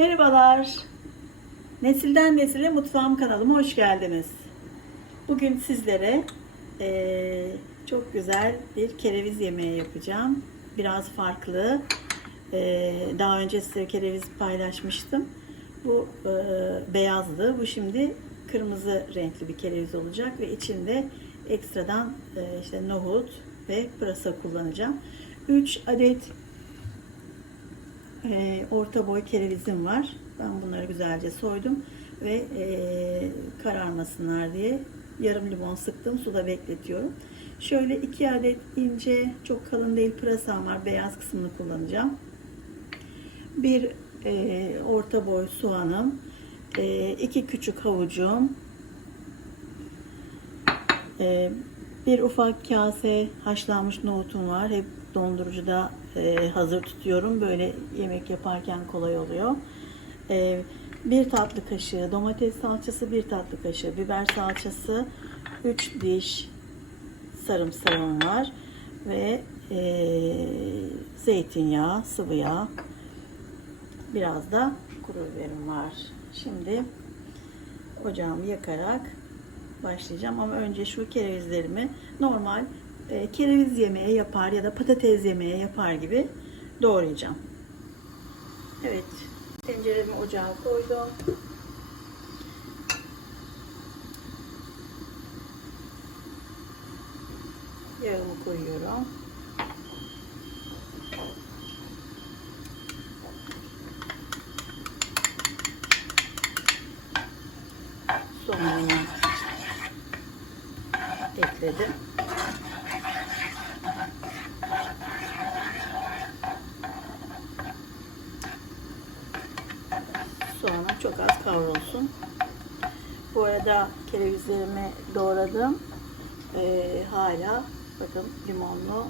Merhabalar. Nesilden Nesile Mutfağım kanalıma hoş geldiniz. Bugün sizlere eee, çok güzel bir kereviz yemeği yapacağım. Biraz farklı. Eee, daha önce size kereviz paylaşmıştım. Bu eee, beyazdı. Bu şimdi kırmızı renkli bir kereviz olacak ve içinde ekstradan eee, işte nohut ve pırasa kullanacağım. 3 adet e, orta boy kerevizim var. Ben bunları güzelce soydum ve e, kararmasınlar diye yarım limon sıktım. Suda bekletiyorum. Şöyle iki adet ince, çok kalın değil pırasam var. Beyaz kısmını kullanacağım. Bir e, orta boy soğanım. E, iki küçük havucum. E, bir ufak kase haşlanmış nohutum var. Hep dondurucuda e, hazır tutuyorum. Böyle yemek yaparken kolay oluyor. E, bir tatlı kaşığı domates salçası, bir tatlı kaşığı biber salçası, 3 diş sarımsağım var ve e, zeytinyağı, sıvı yağ, biraz da kuru biberim var. Şimdi ocağımı yakarak başlayacağım ama önce şu kerevizlerimi normal e, kereviz yemeği yapar ya da patates yemeği yapar gibi doğrayacağım. Evet, tenceremi ocağa koydum. Yağımı koyuyorum. Soğanımı ekledim. Soğanım çok az kavrulsun. Bu arada kerevizlerimi doğradım. Ee, hala bakın limonlu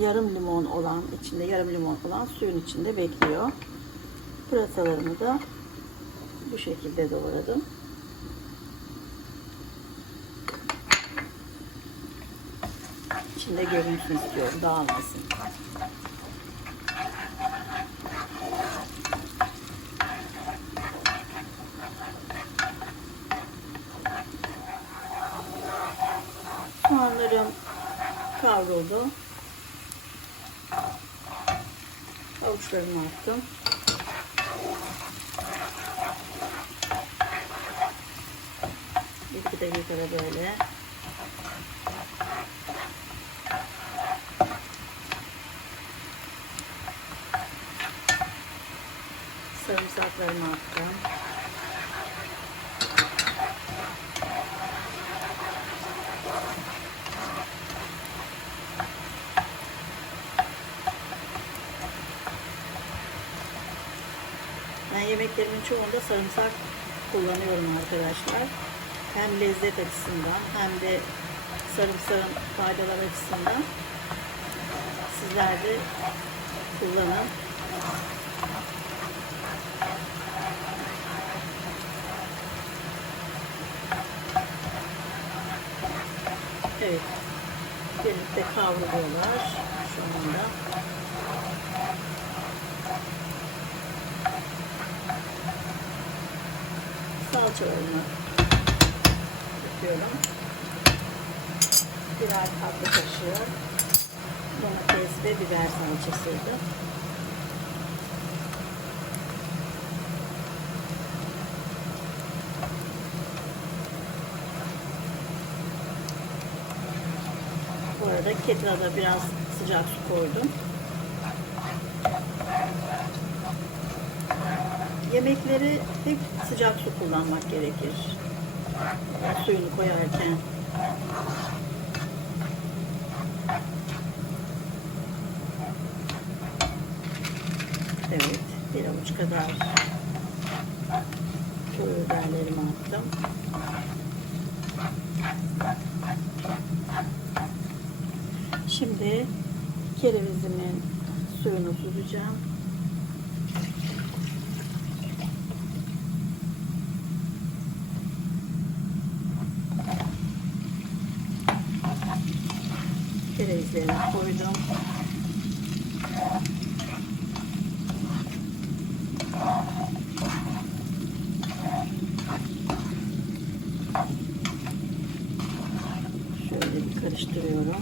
yarım limon olan içinde yarım limon olan suyun içinde bekliyor. Pırasalarımı da bu şekilde doğradım. İçinde görünsün istiyorum dağılmasın. Kavruldu. Havuçlarımı attım. Bir iki dakikada böyle sarımsaklarımı attım. Ben yemeklerimin çoğunda sarımsak kullanıyorum arkadaşlar. Hem lezzet açısından hem de sarımsağın faydalar açısından sizler de kullanın. Evet. Birlikte kavruluyorlar şu anda. Salçalarımı yapıyorum. Birer tatlı kaşığı domates ve biber salçasıydı. Bu arada kettle'a biraz sıcak su koydum. Yemekleri hep sıcak su kullanmak gerekir. Suyunu koyarken. Evet, bir avuç kadar pul biberlerimi attım. Şimdi kerevizimin suyunu süzeceğim. Biberimi koydum. Şöyle bir karıştırıyorum.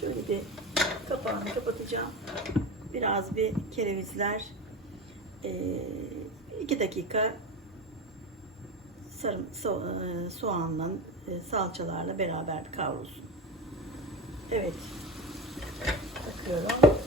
Şöyle bir kapağını kapatacağım. Biraz bir kerevizler ee, 2 dakika sarım, so, e, soğanla e, salçalarla beraber kavrulsun. Evet. Bakıyorum.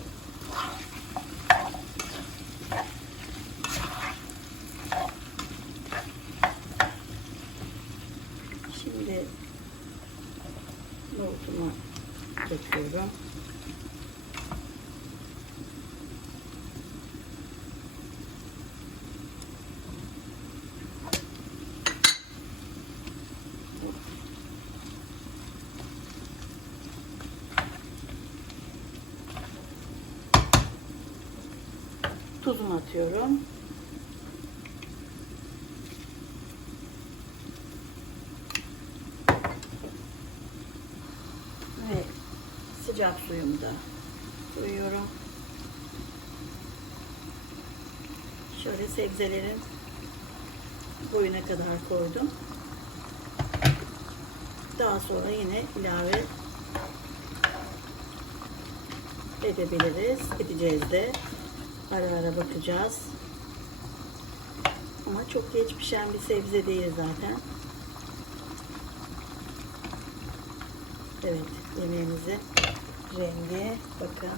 Tuzumu atıyorum. Ve sıcak suyumu da koyuyorum. Şöyle sebzelerin boyuna kadar koydum. Daha sonra yine ilave edebiliriz. Edeceğiz de. Ara ara bakacağız. Ama çok geç pişen bir sebze değil zaten. Evet, yemeğimizi rengi bakın.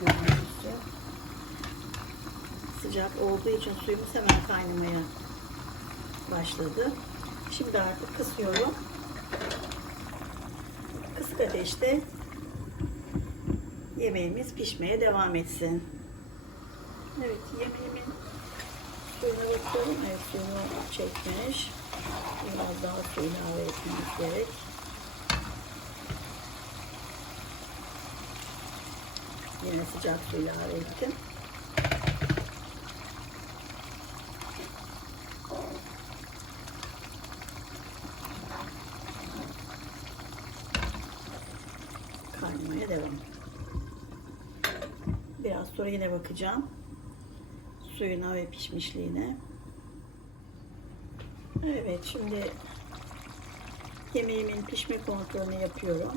Görüntüsü. Sıcak olduğu için suyumuz hemen kaynamaya başladı. Şimdi artık kısıyorum. Kısık ateşte yemeğimiz pişmeye devam etsin. Evet, yemeğimin suyuna bakıyorum. Evet, suyunu çekmiş. Biraz daha su ilave etmemiz gerek. Yine sıcak su ilave ettim. Kaynamaya devam. Biraz sonra yine bakacağım. Suyuna ve pişmişliğine. Evet şimdi yemeğimin pişme kontrolünü yapıyorum.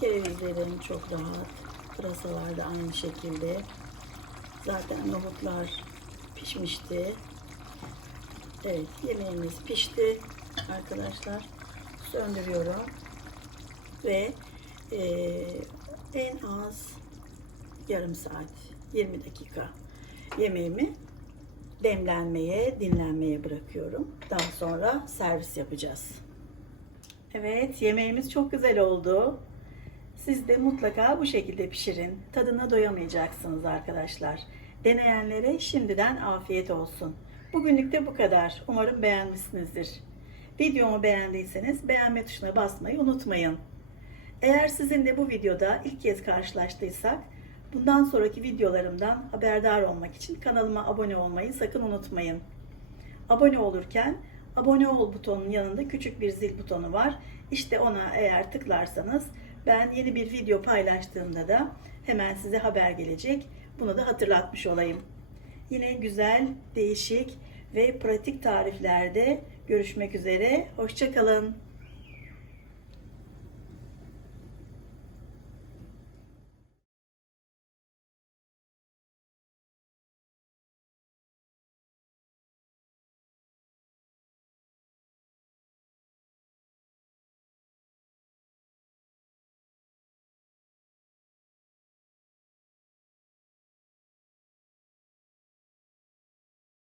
Kerevizlerim çok rahat. Pırasalar da aynı şekilde. Zaten nohutlar pişmişti. Evet yemeğimiz pişti arkadaşlar. Söndürüyorum. Ve eee, en az yarım saat 20 dakika yemeğimi demlenmeye, dinlenmeye bırakıyorum. Daha sonra servis yapacağız. Evet, yemeğimiz çok güzel oldu. Siz de mutlaka bu şekilde pişirin. Tadına doyamayacaksınız arkadaşlar. Deneyenlere şimdiden afiyet olsun. Bugünlük de bu kadar. Umarım beğenmişsinizdir. Videomu beğendiyseniz beğenme tuşuna basmayı unutmayın. Eğer sizin de bu videoda ilk kez karşılaştıysak bundan sonraki videolarımdan haberdar olmak için kanalıma abone olmayı sakın unutmayın. Abone olurken abone ol butonunun yanında küçük bir zil butonu var. İşte ona eğer tıklarsanız ben yeni bir video paylaştığımda da hemen size haber gelecek. Bunu da hatırlatmış olayım. Yine güzel, değişik ve pratik tariflerde görüşmek üzere. Hoşçakalın.